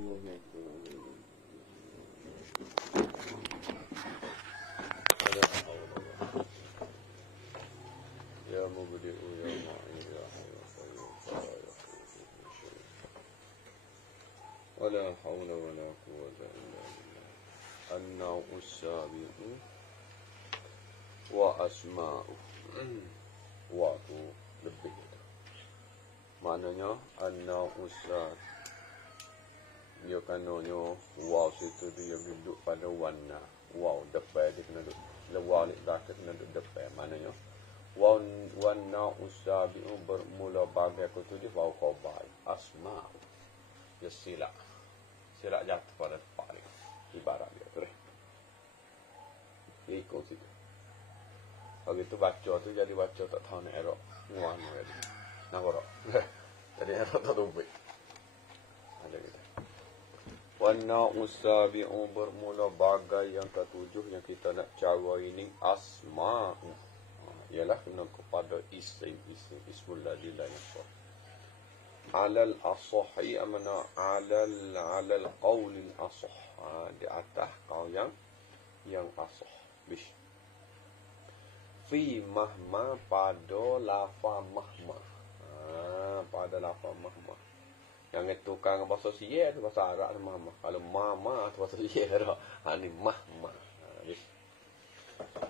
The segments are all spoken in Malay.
يا مبدئ يا معين يا حي يا قيوم فلا يخلف شيء ولا حول ولا قوة إلا بالله. النوع السابع وأسماؤه. Waktu lebih. Maknanya an-naw usad. Dia kanonyo waw situ dia duduk pada warna. Waw depan dia kena duduk. Lewa ni zakat kena duduk depan. Maknanya warna usabi'u bermula bagai aku tu dia waw qabai. Asma'u. Dia silap. Silap jatuh pada tempat ni. Ibarat dia tu deh. Dia ikut situ. Kalau itu baca tu jadi baca tak tahu nak erok. Nguan jadi. Nak erok. Jadi erok tak tahu. Ada kita. Warna usabi'u bermula bagai yang ketujuh yang kita nak cara ini asma'u. Ialah kena kepada isim ismul ladzi la yasah. Alal asahi amana alal qaulil asah. Di atas kau yang asah. Bish. Fi mahma pada lafa mahma. Pada lafa mahma. Yang itu kan bahasa Sia tu bahasa Arab tu mahma. Kalau mama tu bahasa Sia dah. Ni mahma.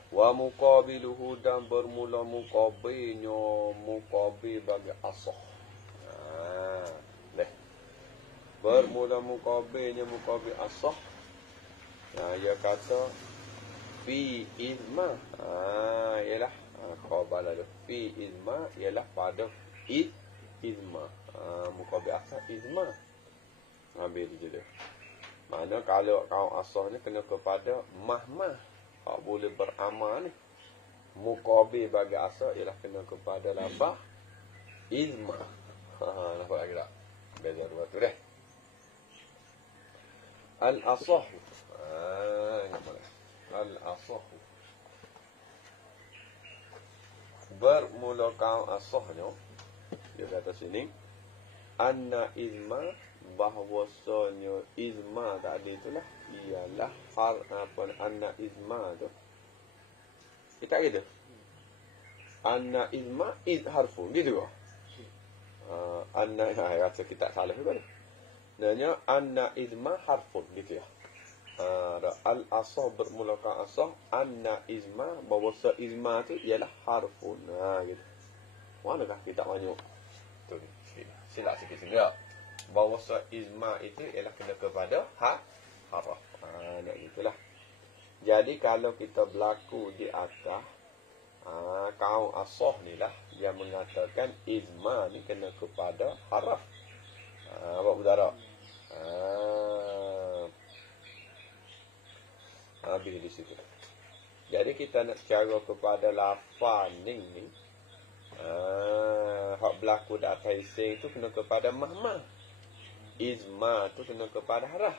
Wa muqabiluhu dan bermula muqabilnya muqabil bagi asah. Leh. Bermula muqabilnya muqabil asah. Ia kata fi izma. Ialah qabala fi izma ialah pada izma. Muqabil asah izma. Ambil je dia. Mana kalau kau asah ni kena kepada mahmah. Tak boleh beramal ni. Muqabil bagi asah ialah kena kepada labah izma. Nampak lagi tak? Beza dua tu deh. Al-asah. Ingat boleh. Al-asahu bermula kau asahnya dia kata sini anna izma bahwasanya izma tadi itulah ialah anna izma tu kita gitu anna izma iz harfu gitu anna rasa kita salah juga nanya anna izma harfun gitu ya. Al-asah bermulakan asah anna izma bahawa izma tu ialah harfun. Gitu. Manakah kita banyak tu ni silap sikit sini bahawa izma itu ialah kena kepada harf. Nak gitulah. Jadi kalau kita berlaku di atas kaum asah ni lah dia mengatakan izma ni kena kepada harf. Apa saudara? Habis di situ. Jadi kita nak cara kepada lafaz ni hak berlaku di atas isim tu kena kepada mahmah. Izma tu kena kepada harah.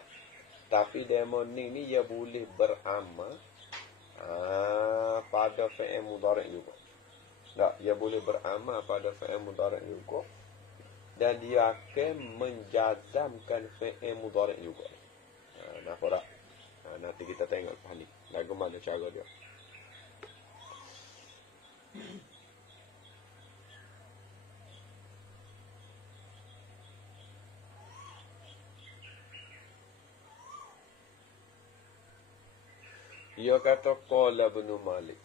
Tapi demoning ni dia boleh beramal pada fi'il mudhari' juga. Tak, dia boleh beramal pada fi'il mudhari' juga. Dan dia akan menjazamkan fi'il mudhari' juga. Nampak tak? Nanti kita tengok ni lagu mana cara dia. Dia kata qala Ibn Malik.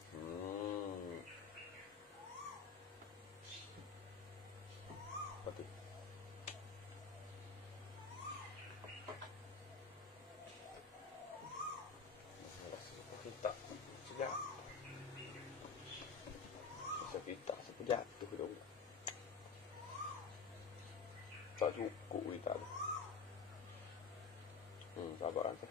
Okey. Tak sekejap. Sekejap jatuh dah. Tak cukup kita tu. Sabar kan.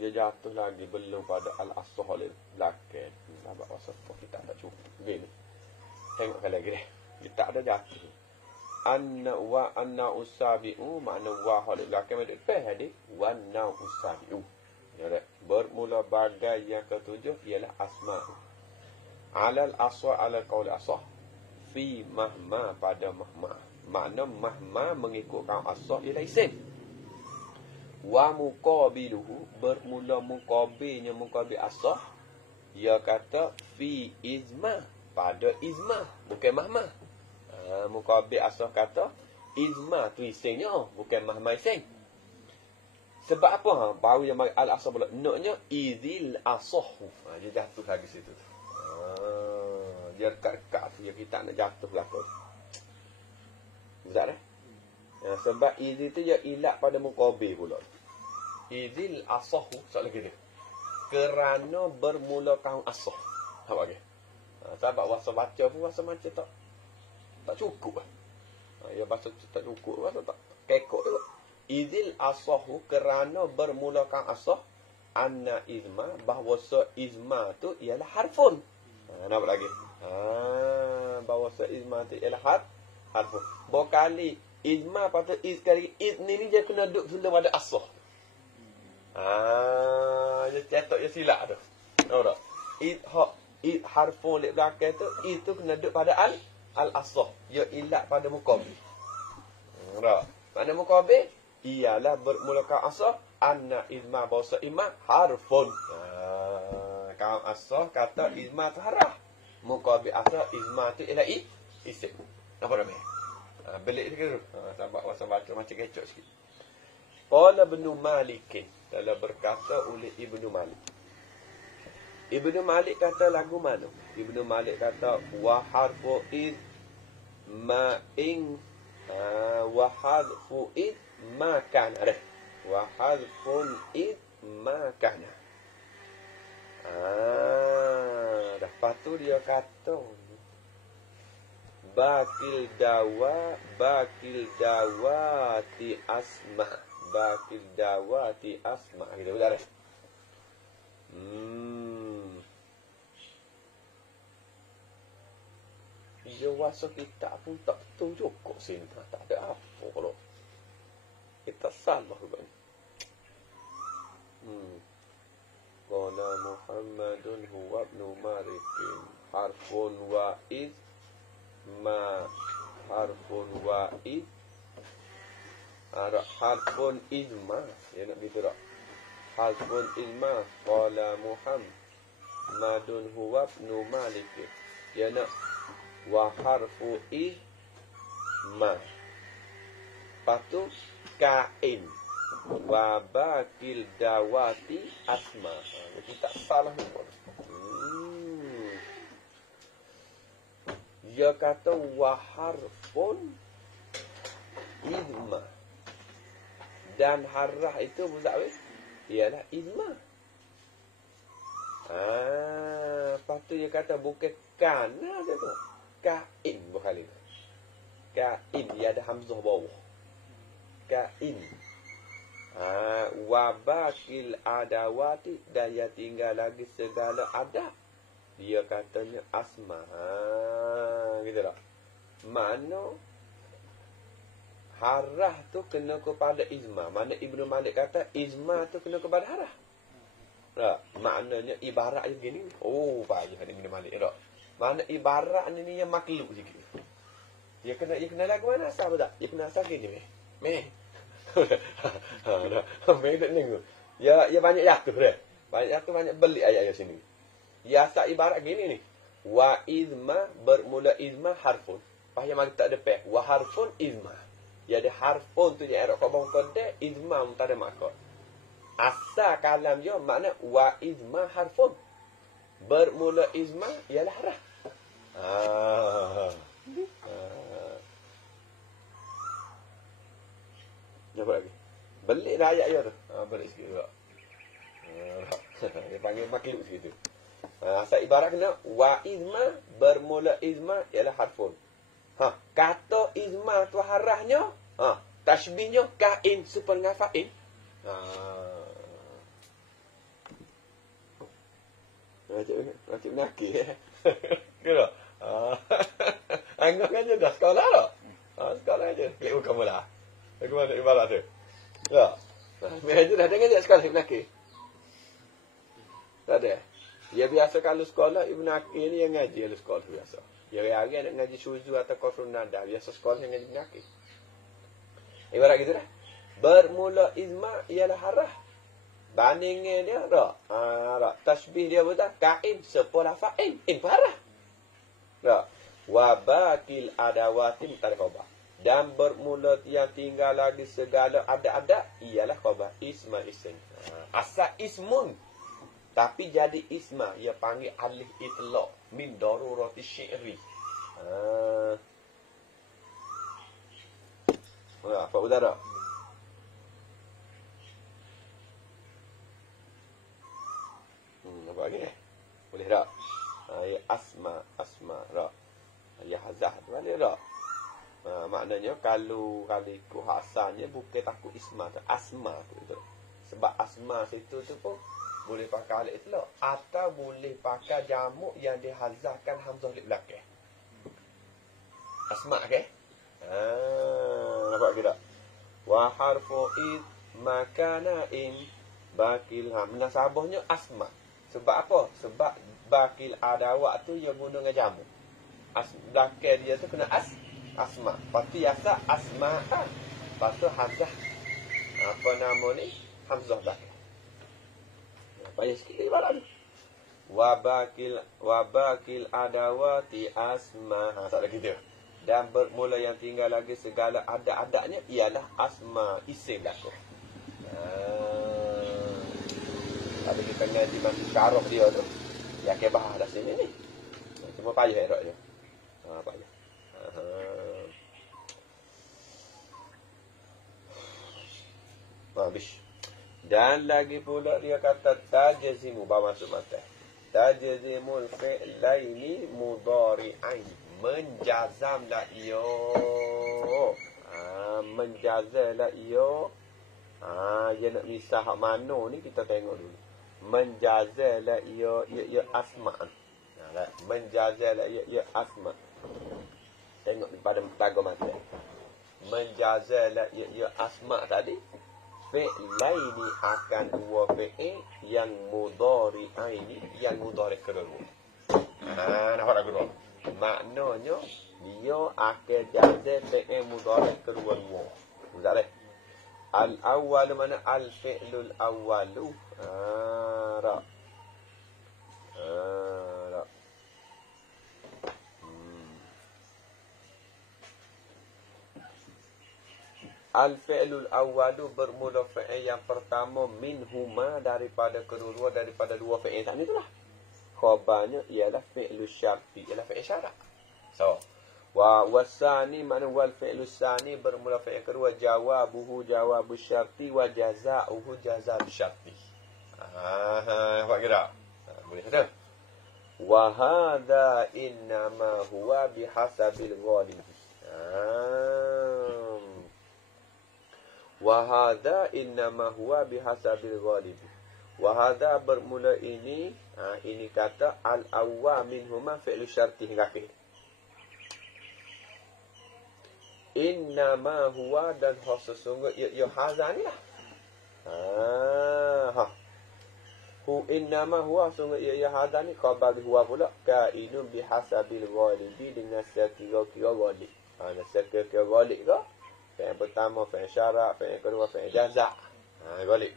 Dia jatuh lagi belum pada al-asah oleh belakang. Sabar pasal kita tak cukup. Gini. Tengok lagi deh. Kita ada jatuh. Anna usabi'u makna wa oleh belakang ada depan hadis wa na usabi'u. Ya, bermula bagai yang ketujuh ialah asma'. Alal aswa ala qaul asah. fi mahma pada mahma. Makna mahma mengikut kaum asah ialah isim. Wa muqabiluhu bermula muqabilnya muqabil asah. Dia kata fi izma pada izma bukan mahma. Muqabil asah kata izma tu isimnya bukan mahma isim. Sebab apa? Baru yang al-asah pula. Naknya izil asahu. Dia jatuh lagi situ. Dia dekat-dekat tu. Dia kita nak jatuh belakang. Betul tak? Sebab izil tu dia ilat pada muqabil pula. Izil asahu. Soalan kita. Kerana bermula kaum asah. Apa dia? Sebab wasa baca pun wasa baca tak cukup. Ya bahasa tak cukup. Wasa tak kekok tu. Izil asahu kerana bermula kaum asah. Anna izma bahawa izma tu ialah harfun. Nampak lagi? Bahawa izma tu ialah harfun. Berkali izma patut sekali iz ni dia kena duduk sebelum ada asah. Dia cetak dia silap tu. Tahu tak? Iz harfun di belakang tu itu kena duduk pada al-asah. Dia ilat pada muqabil. Tak? Mana muqabil? Ialah bermula kaum asah. Anna izma bahasa izma harfun. Kaum asah kata izma tu harah. Muqabil asah izma tu ialah isim. Nampak tak? Belik sikit tu. Sahabat wasa baca macam kecok sikit. Qala Ibnu Malik. Dalam berkata oleh Ibnu Malik. Ibnu Malik kata lagu mana? Ibnu Malik kata wa harfu id ma in wa harfu id ma kana. Wa harfun id ma kana. Lepas tu dia kata bakil dawati asma. Bakil dawati asma. Kita betul tak? Dia wasa kita pun tak betul cukup sini. Tak ada apa kalau. Kita salah rupanya. Qala Muhammadun huwa ibnu Marikin. Harfun wa'id. Ma harfun wa'id. Harfun izma. Ya nak gitu tak? Harfun izma. Qala Muhammadun huwa ibnu Marikin. Ya nak. Wa harfu izma. Patu kain. Wa bakil dawati asma. Jadi tak salah pun. Dia kata wa harfun izma. Dan harrah itu betul tak? Ialah izma. Lepas tu dia kata bukan kana dia tu. Kain berkali. Kain dia ada hamzah bawah. Kain. Wabakil adawati dan dia tinggal lagi segala adab. Dia katanya asma. Gitu tak? Mana harah tu kena kepada izma. Mana Ibnu Malik kata izma tu kena kepada harah. Tak? Maknanya ibarat je begini. Oh, payah ni Ibnu Malik tak? Mana ibarat ni yang makhluk sikit. Dia kena lagu mana asal tak? Dia kena asal gini meh. Meh tak ni. Ya banyak jatuh dah. Banyak beli ayat-ayat sini. Ya asal ibarat gini ni. Wa izma bermula izma harfun. Payah mari tak ada peh. Wa harfun izma. Ya ada harfun tu dia Arab khabang qada izma tak ada makna. Asal kalam dia makna wa izma harfun. Bermula izma ialah harah. Nampak lagi. Belik dah ayat dia tu. Belik sikit juga. Dia panggil makhluk sikit tu. Asal ibarat kena wa izma bermula izma ialah harfun. Kata izma tu harahnya, tashbihnya kain super dengan fa'il. Macam nakik Kira anggap aja dah sekolah tak? Sekolah aja. Klik bukan mula. Bagaimana ibarat tu? Tak? Mereka dah dengar je sekolah Ibn Akil. Tak ada? Ya biasa kalau sekolah Ibn Akil ni yang ngaji dalam sekolah biasa. Dia hari nak ngaji suzu atau korunada. Biasa sekolah yang ngaji penyakit. Ibarat gitu dah. Bermula izma ialah harah. Bandingnya dia ra. Ra. Tasbih dia betul. Kain sepola fa'in. In parah. Ra. Wabakil adawatim tak khabar. Dan bermula yang tinggal lagi segala ada-ada ialah khabar. Isma isim. Asal ismun. Tapi jadi isma. Ia panggil alih itlaq. Min darurati syi'ri. Apa udara? Apa lagi? Boleh tak? Ya asma ra. Ya hazah tu boleh tak? Maknanya kalau ku asalnya bukan takut isma tu, asma tu. Sebab asma situ tu pun boleh pakai alif itlaq atau boleh pakai jamak yang dihazahkan hamzah di belakang. Asma ke? Nampak ke tak? Wa harfu id makana in bakil ham. Nasabahnya asma. Sebab apa? Sebab bakil adawat tu yang guna dengan jamu. Belakang dia tu kena asma. Pasti asal asma. Lepas tu hamzah. Apa nama ni? Hamzah belakang. Payah sikit ibarat tu. Wabakil adawati asma. Tak ada gitu. Dan bermula yang tinggal lagi segala ada-adanya ialah asma isim belakang. Kalau kita ngaji masih syarah dia tu, ya ke bahas dah sini ni. Cuma payah erok dia. Payah. Habis. Dan lagi pula dia kata tajzimu bawa masuk mata. Tajzimul fi'laini mudhari'ain. Menjazamlah ia. Menjazamlah ia. Dia nak misah hak mana ni kita tengok dulu. Menjazala ia asma. Menjazala ia asma. Tengok pada tago mata. Menjazala ia asma tadi. Fi'laini akan dua fi'il yang mudhari'aini, yang mudhari' kedua. Nampak tak kedua? Maknanya dia akan jazal fi'il mudhari' kedua-dua. Betul tak? Al-awwal mana al-fi'lul awwalu. Ra. Ra. Al-fi'lul awwalu bermula fi'il yang pertama minhuma daripada kedua-dua, daripada dua fi'il tadi itulah. Khabarnya ialah fi'lul syarti, ialah fi'il syarat. So, wasani mana wal fi'lu sani bermula fi'il kedua jawabuhu jawabu syarti wa jazaa'uhu jazaa'u syarti. Nampak ke tak? Boleh kata. Wa hadha innama huwa bihasabil ghalib. Wa hadha innama huwa bihasabil ghalib. Wa hadha bermula ini kata al-awwa minhuma fi'lu syarti hingga akhir. Innama huwa dan sesungguh ya hadza ni lah. Innama huwa sungguh ya hadza ni khabar huwa pula kainun bihasabil ghalibi dengan sekira-kira ghalib. Sekira-kira ghalib ke? Fi'il pertama fi'il syarat, fi'il kedua fi'il jaza'. Ghalib.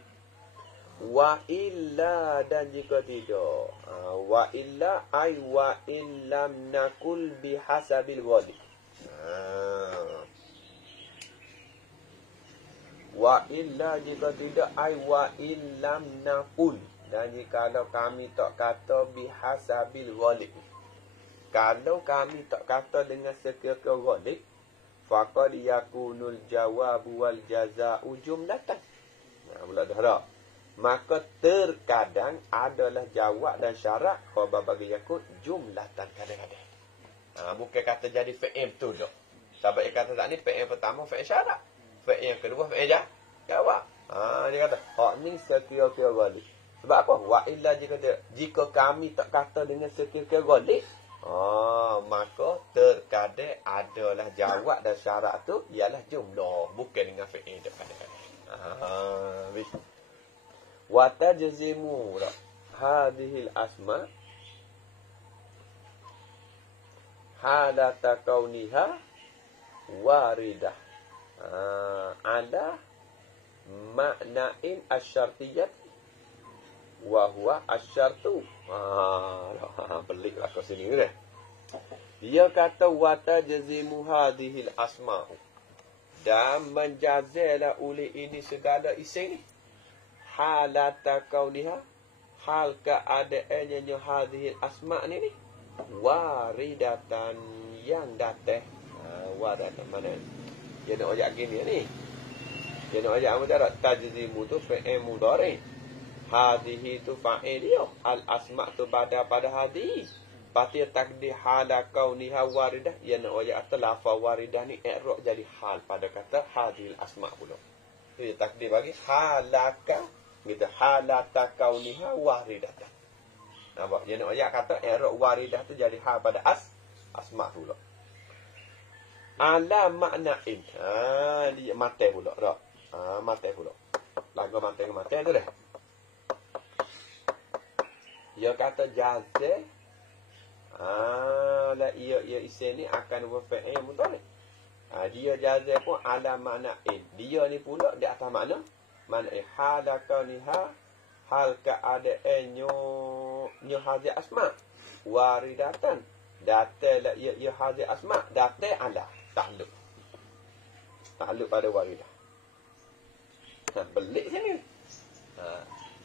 Wa illa dan jika tidak. Wa illa ay wa illam nakul bihasabil ghalib. Wa illa jika tidak ay wa illam naqul. Dan jika kami tak kata bihasabil ghalib. Kalau kami tak kata dengan sekira-kira ghalib, faqad yakunul jawabu wal jazaa'u jumlatan. Pula dah. Maka terkadang adalah jawab dan syarat khabar bagi yakun jumlatan kadang-kadang. Bukan kata jadi fi'il tu dah. Sebab dia kata tak ni fi'il pertama fi'il syarat. Fi'il yang kedua fi'il jawab. Dia kata hak ni sekira-kira ghalib. Sebab apa? Wa illa jika kami tak kata dengan sekira-kira ghalib, maka terkadang adalah jawab dan syarat tu ialah jumlah, bukan dengan fi'il dah kadang-kadang. Wa tajzimu hadhil asma. halata kauniha waridah. Ala maknain asyartiyat wa huwa asyartu. Peliklah kat sini ni. Dia kata wa tajzimu hadhil asma', dan menjazilah oleh ini segala isim halata kauniha, hal keadaannya hadhil asma' ni waridatan, yang datang. Waridatan mana? Dia nak ajak gini ni. Dia nak ajak macam tajzimu tu fi'il mudhari'. Hadhihi tu fa'il dia. Al asma' tu pada hadhihi. Pasti takdir hala kauniha waridah. Dia nak ajak atas lafaz waridah ni i'rab jadi hal pada kata hadhil asma' pula. Dia takdir bagi halaka gitu, halata kauniha waridatan. Nampak? Dia nak ajak kata i'rab waridah tu jadi hal pada asma' pula. Ala maknain. Dia mati pula dah. Mati pula. Lagu mati tu dah. Dia kata jazah. Ia isim ni akan berfi'il mudhari'. Dia jazah pun ala maknain. Dia ni pula di atas makna hala kauniha, hal keadaannya hadhihi asma' waridatan. Datang ia hadhihi asma', datang ala takluk pada waridah. Belik sini.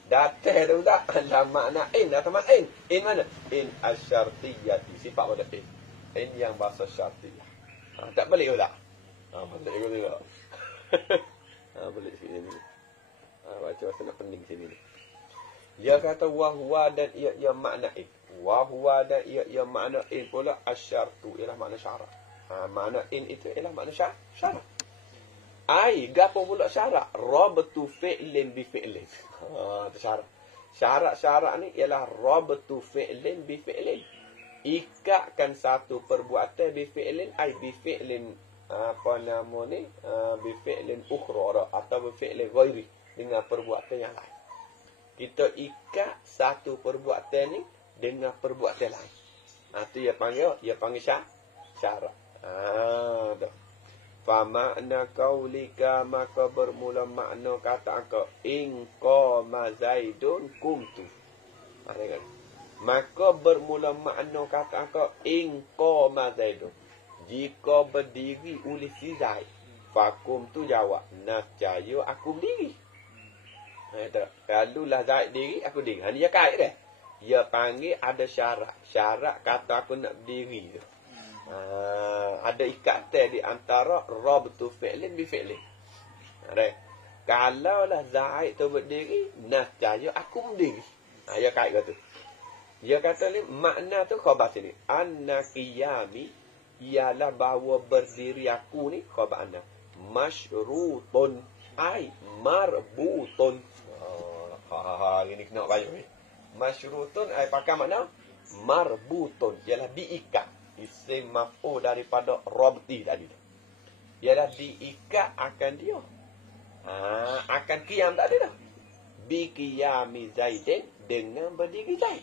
Datang tu tak ala makna in atau makna in mana? In asyartiyati, sifat pada in yang bahasa syartiyah. Tak belik pula. Belik juga. Belik sini ni. Baca bahasa nak pening sini ni. Dia kata wahwa dan ia makna in. Wahwa dan ia makna in pula asyartu ialah makna syarat. Makna in itu ialah makna syarat. Ai gapo pula syarat? Rabtu fi'lin bi fi'lin. Itu syarat. Syarat ni ialah rabtu fi'lin bi fi'lin. Ikatkan satu perbuatan bi fi'lin, ai bi fi'lin apa nama ni? Bi fi'lin ukhra atau bi fi'lin ghairi, dengan perbuatan yang lain. Kita ikat satu perbuatan ni dengan perbuatan lain. Itu dia panggil syarat. Dah. Fa makna qaulika, maka bermula makna kata engkau in qama zaidun kumtu. Tengok. Maka bermula makna kata engkau in qama zaidun, jika berdiri oleh si Zaid, fakum tu jawab nascaya aku berdiri. Kalau lah Zaid diri, aku diri. Dia kait dah. Dia panggil ada syarat. Syarat kata aku nak berdiri tu. Ada ikatan di antara rabtu fi'lin bi fi'lin. Kalau lah Zaid tu berdiri, nascaya aku berdiri. Dia kait kata. Dia kata ni makna tu khabar sini. Anna qiyami ialah bahawa berdiri aku ni khabar anna. Masyrutun ai marbutun. Ini kena bayar ni. Masyrutun ai pakai makna marbutun, ialah diikat. Isim maf'ul daripada rabti tadi. Ialah diikat akan dia. Akan qiyam tadi dah. Bi qiyami Zaidin, dengan berdiri Zaid.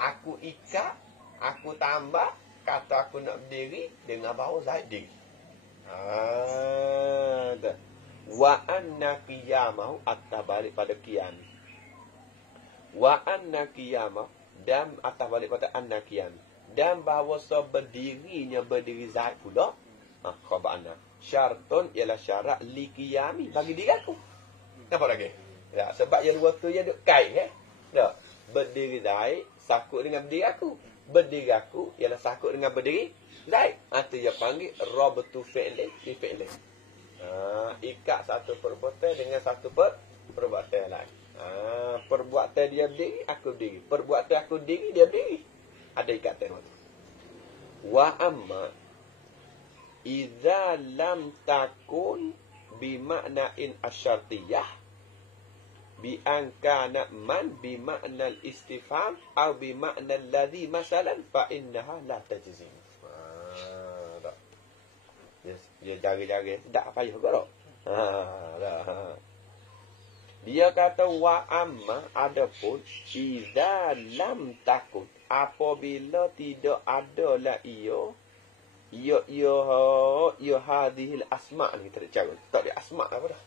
Aku ikat, aku tambah, kata aku nak berdiri dengan bahawa Zaid diri. Wa anna qiyamahu, atas balik pada qiyam. Wa anna qiyamahu, dan atas balik pada anna qiyam. Dan bahawa berdiri Zaid pula. Khabar anna. Syartun ialah syarat li qiyami, bagi diri aku. Nampak lagi? Ya, sebab yang dua tu yang duk kait tak? Berdiri Zaid sakut dengan berdiri aku. Berdiri aku ialah sakut dengan berdiri Zaid. Itu dia panggil rabtu fi'lin bi fi'lin. Ikat satu perbuatan dengan satu perbuatan lain. Perbuatan dia berdiri, aku berdiri. Perbuatan aku berdiri, dia berdiri. Ada ikatan waktu. Wa amma idza lam takun bi maknain asyartiyah bi an kana man bi makna al-istifham atau bi makna alladhi masalan fa innaha la tajzim. Dia jaga-jaga tak payah ke tak? Dia kata wa amma, adapun idza lam takun, apabila tidak adalah ia ya hadhil asma' ni kita nak cari. Tak ada asma' apa dah.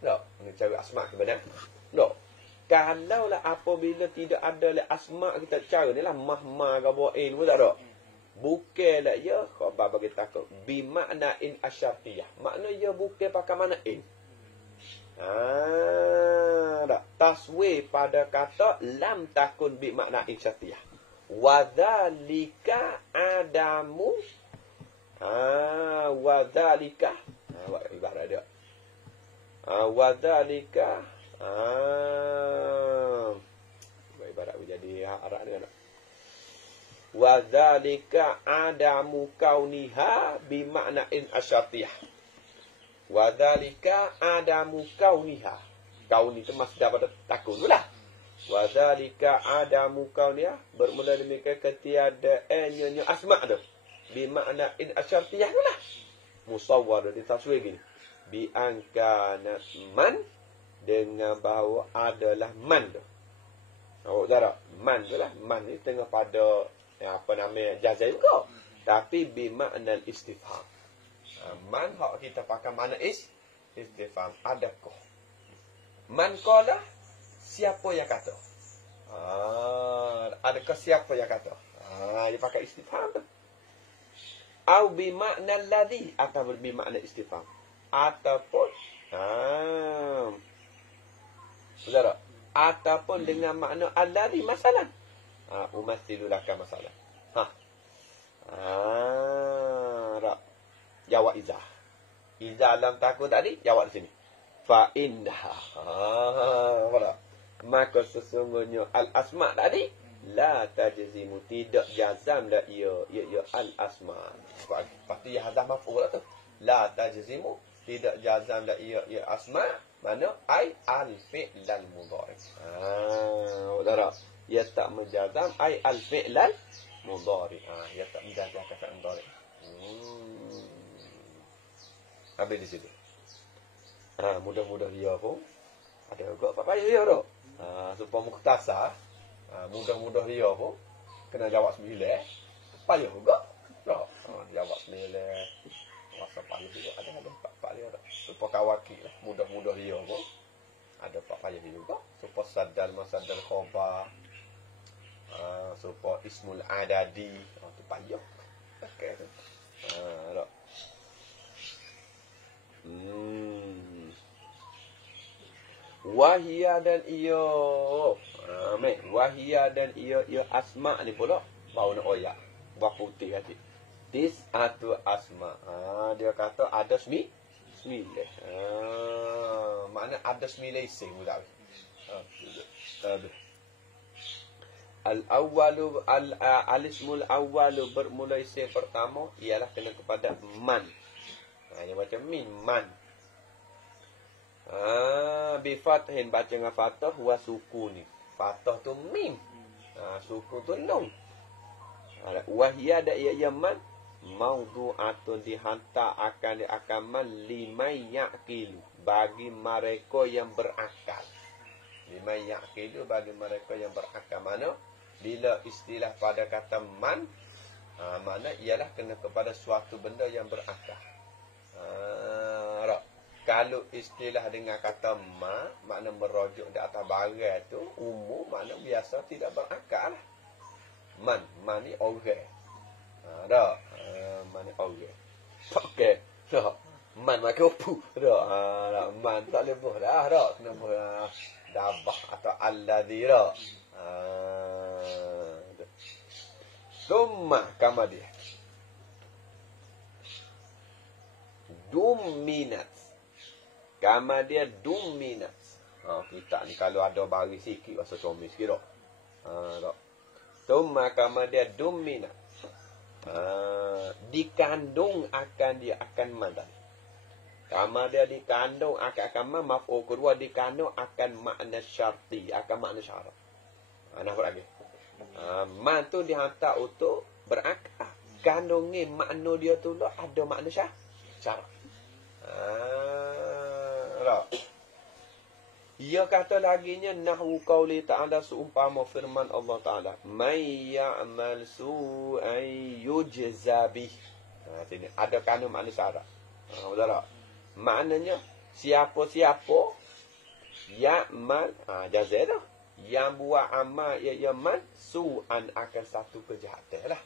Tak, nak cari asma' ke mana? Tak. Kalaulah apabila tidak ada lah asma' kita cari ni lah mahma gabain pun tak ada. Bukanlah ya khabar bagi takut bi makna in asyartiyah. Makna ya bukan pakai mana in. Tak. Taswir pada kata lam takun bi makna in asyartiyah. Wadzalika adamu wadzalika ibarat dia. Wadzalika ibarat jadi Arab ni kan. Wadzalika adamu kauniha bi makna in asyartiyah. Wadzalika adamu kauniha. Kauni itu masdar pada takun lah. Wadzalika adamu kauniha bermula demikian ketiadaannya asma' tu. Bi makna in asyartiyah lah. Musawwar di taswir gini. Bi angkanat man dengan bahawa adalah man tu. Awak tahu man tu lah. Man ni tengah pada apa namanya jazai juga. Tapi bi makna istifham. Man hak kita pakai makna istifham. Adakah? Man qala siapa yang kata? Adakah siapa yang kata? Dia pakai istifham tu. Au bi makna alladhi atau bi makna istifham. Ataupun saudara, ataupun dengan makna alladhi masalah. Umathilu laka masalah. Jawab Izzah. Izzah lam takun tadi, jawab di sini. Fa innaha. Maka sesungguhnya al-asma' tadi la tajzimu, tidak jazam dah ia al-asma'. Pasti ya hazam maf'ul lah tu. La tajzimu, tidak jazam dah ia asma'. Mana? Ai al-fi'lal mudhari'. Saudara, ia tak menjazam ai al-fi'lal mudhari'. Ia tak menjazam kata mudhari'. Habis di situ. Mudah-mudah dia pun ada juga apa payah dia tu. Supaya mukhtasar, mudah-mudah dia pun kena jawab 9. Payah juga. Jawab 9. Masa payah juga ada 4 dia dah. Supaya kawaki lah. Mudah-mudah dia pun ada 4 payah juga. Supaya sadal masadal khabar. Supaya ismul adadi. Tu payah. Okey tu. Tak. Wahia dan iyo. Wahia dan iyo asma' ni pula bau nak oyak. Buah putih hati. This atu asma'. Dia kata ada 9. Makna ada 9 isim tak? Al-awwalu al-ismul awwalu bermula isim pertama ialah kena kepada man. Yang macam min man. Bi fathin baca dengan fathah wa sukuni. Fathah tu mim. Sukun tu nun. Wahia da ia man mawdu'atun dihantar akan man limai yaqilu, bagi mereka yang berakal. Limai yaqilu, bagi mereka yang berakal. Mana bila istilah pada kata man, mana ialah kena kepada suatu benda yang berakal. Kalau istilah dengan kata ma, makna merujuk di atas barang tu umum, makna biasa tidak berakal. Man ni orang. Man ni orang. Okey. Man makan upu. Man tak boleh dah. Kena dabah atau alladhi dah. Summa kamadih. Dominat. Kama dia dominat. Kita ni kalau ada bari sikit rasa comel sikit tak. Tak. Summa kama dia dominat. Dikandung akan dia akan man tadi. Kama dia dikandung akan man, maf'ul kedua dikandung akan makna syarti, akan makna syarat. Nampak lagi. Man tu dihantar untuk berakal. Kandungnya makna dia tu lah ada makna syarat. Ia kata laginya nahwu qauli ta'ala seumpama firman Allah Ta'ala. May ya'mal su'an yujza bih. Sini ada kana makna syarat. Betul tak? Maknanya siapa-siapa ya'mal jazai dah. Yang buat amal ia man su'an akan satu kejahatan lah.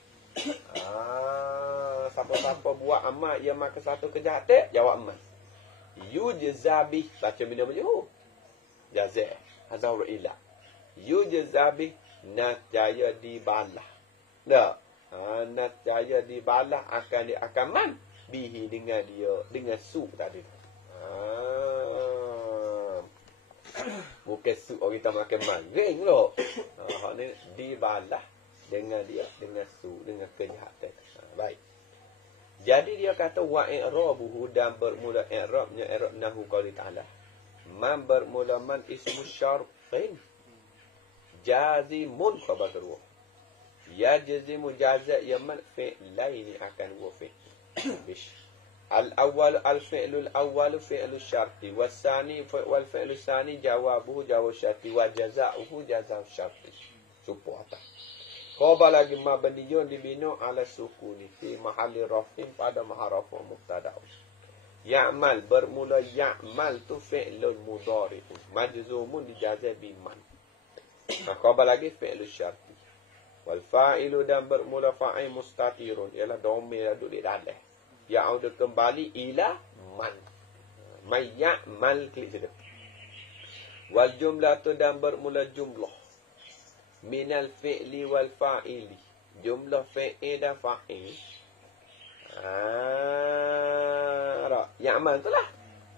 Siapa-siapa buat amal ia makan satu kejahatan, jawab man. Yujza bih baca bina majhul. Jazai hazar ilah yujza bih nasjaya dibalah dah nasjaya dibalah akan man bihi dengan dia dengan su tadi bukan su orang kita makan man ring loh hak ni dibalah dengan dia dengan su dengan kejahatan baik. Jadi dia kata wa i'rabuhu dan bermula i'rabnya i'rab nahwu qauli ta'ala. Man bermula man ismu syartin jazimun khabar kedua. Ya jazimu jaza ya man fi'laini akan wa fi'l. Bish. Al-awwal al-fi'lu al-awwal fi'lu syarti was-sani wal fi'lu sani jawabuhu jawab syarti wa jazaa'uhu jazaa syarti. Supo atas. Khabar lagi mabniyun dibina ala sukuni fi mahalli raf'in pada maharafu mubtada'. Ya'mal bermula ya'mal tu fi'lun mudhari'un majzumun dijazai biman. Khabar lagi fi'lu syarti. Wal fa'ilu dan bermula fa'il mustatirun ialah dhamir duduk di dalam. Ya'ud kembali ila man. May ya'mal klik situ. Wal jumlatu dan bermula jumlah. Minal fi'li wal fa'ili. Jumlah fi'il dan fa'il. Ya'mal tu lah.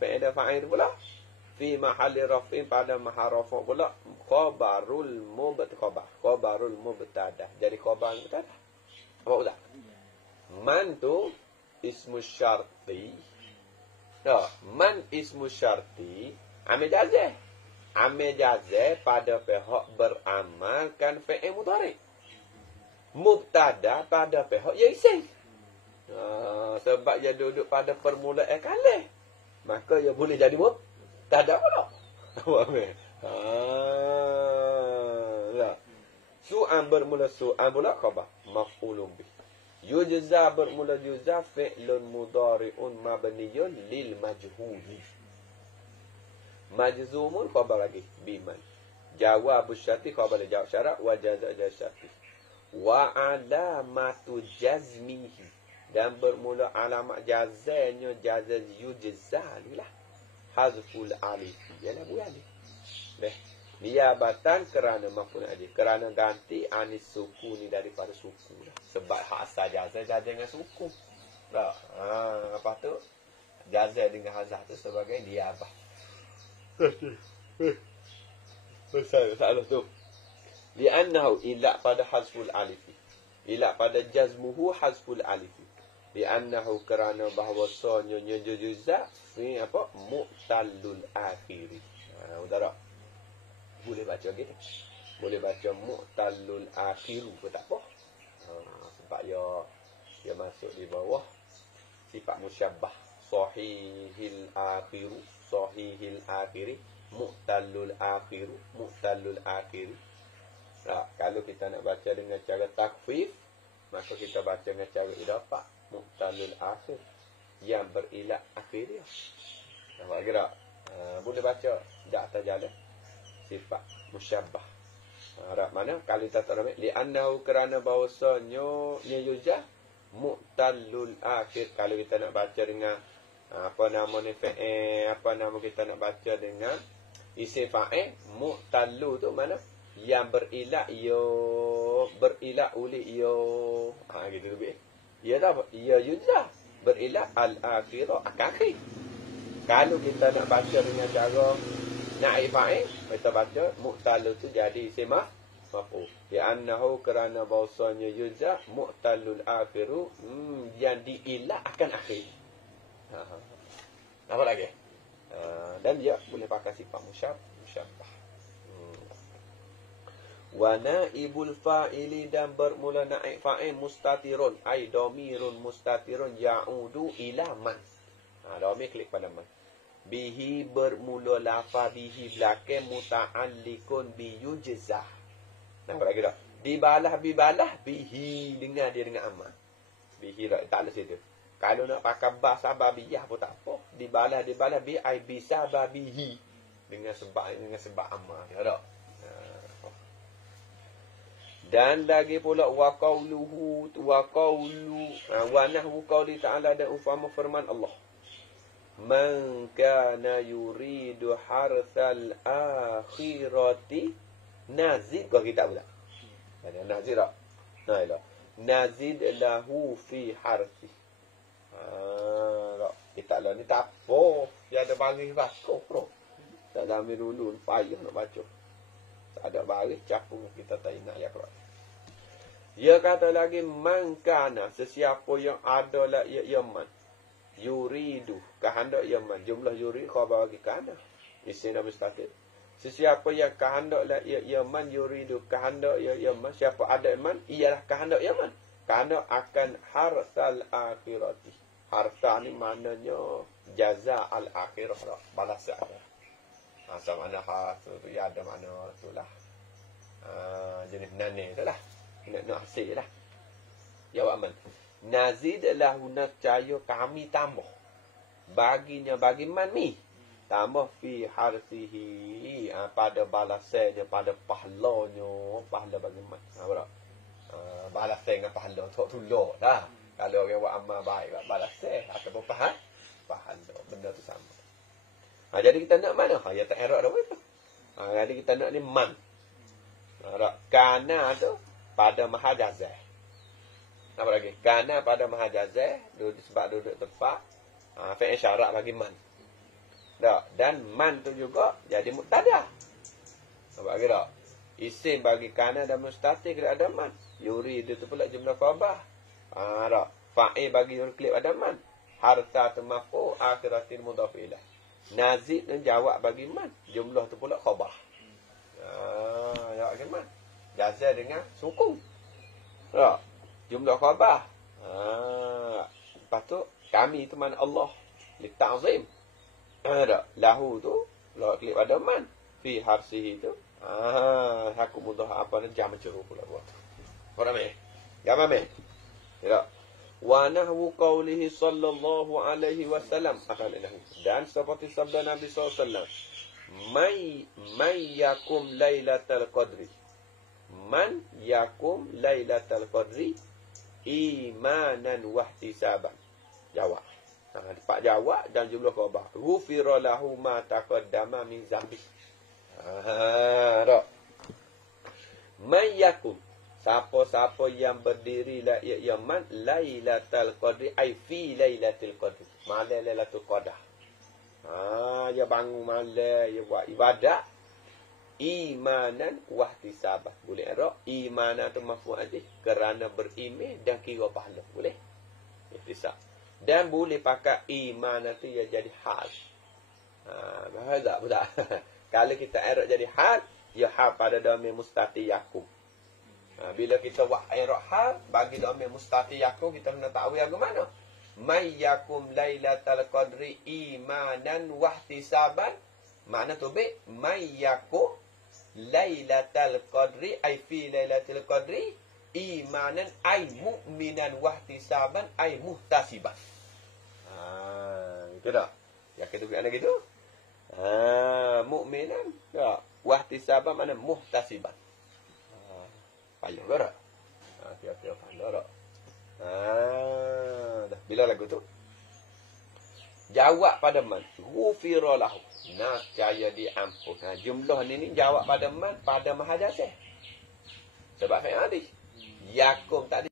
Fi'il dan fa'il pula. Fi mahalli raf'in pada mahal rafa' pula. Khabarul mubtada. Khabarul mubtada. Jadi khabar mubtada. Apa pula? Man tu ismu syarti. Man ismu syarti. Amil jazah. Amil jazah pada pihak beramalkan fi'il mudhari'. Mubtada pada pihak ya isim. Sebab dia duduk pada permulaan kalah, maka dia boleh jadi mubtada pula. Su'an bermula su'an pula khabar maf'ulun bih. Yujza bermula juzza fi'lun mudhari'un mabniyun lil majhuli. Majzumun khabar lagi biman. Jawab syarti khabar jawab syarat wa jazaa jazaa syarti. Wa alamatu jazmihi dan bermula alamat jazanya jazaz yujza lah. Hazful alif. Ialah buat alif. Niabatan kerana maf'ul alif. Kerana ganti anis suku ni daripada suku lah. Sebab hak asal jazah dengan suku. Tak. Apa tu? Jazah dengan hazah tu sebagai niabah. Salah tu. Li'annahu ila pada hazful alif. Ila pada jazmuhu hazful alif. Li'annahu kerana bahawasanya nyujuzza fi apa mu'tallul akhiri. Udara. Boleh baca gitu. Boleh baca mu'tallul akhiru pun tak apa. Sebab dia masuk di bawah sifat musyabbah. Sahihil akhiru, sahihil akhiri, mu'tallul akhiru, mu'tallul akhiri. Kalau kita nak baca dengan cara takhfif, maka kita baca dengan cara idafah. Mu'talul akhir yang berilat akhir dia. Nampak tak? Boleh baca dak atas jalan sifat musyabbah. Mana kalau kita tak nampak li'annahu kerana bahawasanya yujah mu'talul akhir. Kalau kita nak baca dengan apa nama ni fa'il, apa nama kita nak baca dengan isim fa'il, mu'talu tu mana yang berilat berilat uli gitu lebih. Ia dah ia yujah berilah al-akhirah akhir. Kalau kita nak baca dengan cara naib fa'il, kita baca mu'talul tu jadi isim maf'ul. Li'annahu kerana bahasanya yujah mu'talul akhiru yang diilah akan akhir. Apa lagi? Dan dia boleh pakai sifat musyabbah. Wa naibul fa'ili dan bermula naib fa'il mustatirun ay dhamirun mustatirun ya'udu ila man. Dhamir klik pada man. Bihi bermula lafaz bihi belakang muta'alliqun bi yujzah. Nampak lagi tak? Dibalah bihi dengan dia dengan amal. Bihi tak ada situ. Kalau nak pakai ba sababiyah pun tak apa. Dibalah bi ai bi sababihi dengan sebab amal. Ya tak? Dan lagi pula wa qawlu wa nahwu qawli ta'ala dan ufama firman Allah. Man kana yuridu harsal akhirati nazid kau kita pula. Ada nazid tak? Nah, nazid lahu fi harsi. Tak. Kita lah ni tak apa. Dia ada baris baca bro. Tak ada ambil dulu payah nak baca. Tak ada baris capung kita tak nak ya Quran. Dia kata lagi man kana sesiapa yang ada la ya man. Yuridu kehendak yaman, jumlah yuri khabar bagi kana isim dan mustaqil. Sesiapa yang kehendak la yaman yuridu kehendak yaman, siapa ada iman ialah kehendak yaman, kehendak akan harsal akhirati. Harta ni maknanya jaza al akhirah, balasan. Sama mana has tu ya ada makna itulah. Jenis nane itulah. Nak hasil lah. Jawab man. Nazid lahu nascaya kami tambah. Baginya bagi man ni. Tambah fi harsihi. Pada balasannya, pada pahalanya. Pahala bagi man. Apa tak? Balasan dengan pahala. Tak tulur lah. Kalau orang buat amal baik, balasan. Ataupun pahala. Benda tu sama. Jadi kita nak mana? Ya tak erak dah apa. Jadi kita nak ni man. Kana tu pada mahajazah. Apa lagi? Kana pada mahajazah sebab duduk tempat. Fi'il syarat bagi man. Tak? Dan man tu juga jadi mubtada. Nampak lagi tak? Isim bagi kana dan mustatir kena ada man. Yuri itu pula jumlah khabar. Tak? Fa'il bagi yurklib ada man. Harta tu mafu akhiratin mudhaf ilah. Nazid dan jawab bagi man. Jumlah tu pula khabar. Jawab bagi man. Jazah dengan sukun. Tak? Jumlah khabar. Lepas tu kami tu mana Allah li ta'zim. Ada lahu tu la klip ada man fi harsihi tu. Haku mudah apa ni jam ceruk pula buat. Orang meh. Gamam meh. Ya. Wa nahwu qawlihi sallallahu alaihi wasallam akan lahu. Dan seperti sabda Nabi sallallahu alaihi wasallam. May yakum lailatul qadri. Man yakum lailatul qadri imanan wahtisaban. Jawab. Dapat jawab dan jumlah khabar. Ghufira lahu ma taqaddama min zambi. Tak. Mayyakum. Siapa-siapa yang berdiri la yaman lailatul qadri ai fi lailatul qadri. Malam lailatul qadar. Dia bangun malam, dia buat ibadat imanan wahtisabah. Boleh tak? Imanan tu maf'ul ajih kerana beriman dan kira pahala. Boleh? Ihtisab. Dan boleh pakai imanan tu ya jadi hal. Bahaya tak? Betul. Kalau kita i'rab jadi hal, ya hal pada dhamir mustati yakum. Bila kita buat i'rab hal bagi dhamir mustati yakum, kita kena tahu yang ke mana. May yakum lailatul qadri imanan wahtisaban. Makna tu baik. May yakum lailatul qadri ay fi lailatul qadri imanan ay mu'minan wahtisaban ay muhtasiban. Itu dah. Yang kita buat gitu. Mu'minan ya wahtisaban mana muhtasiban. Payah berat. Tiap-tiap pandai dah. Dah. Bila lagu tu? Jawab pada man. Ghufira lahu. Nascaya diampun. Jumlah ni jawab pada man pada mahajasih. Sebab fi'il hadis. Yakum tadi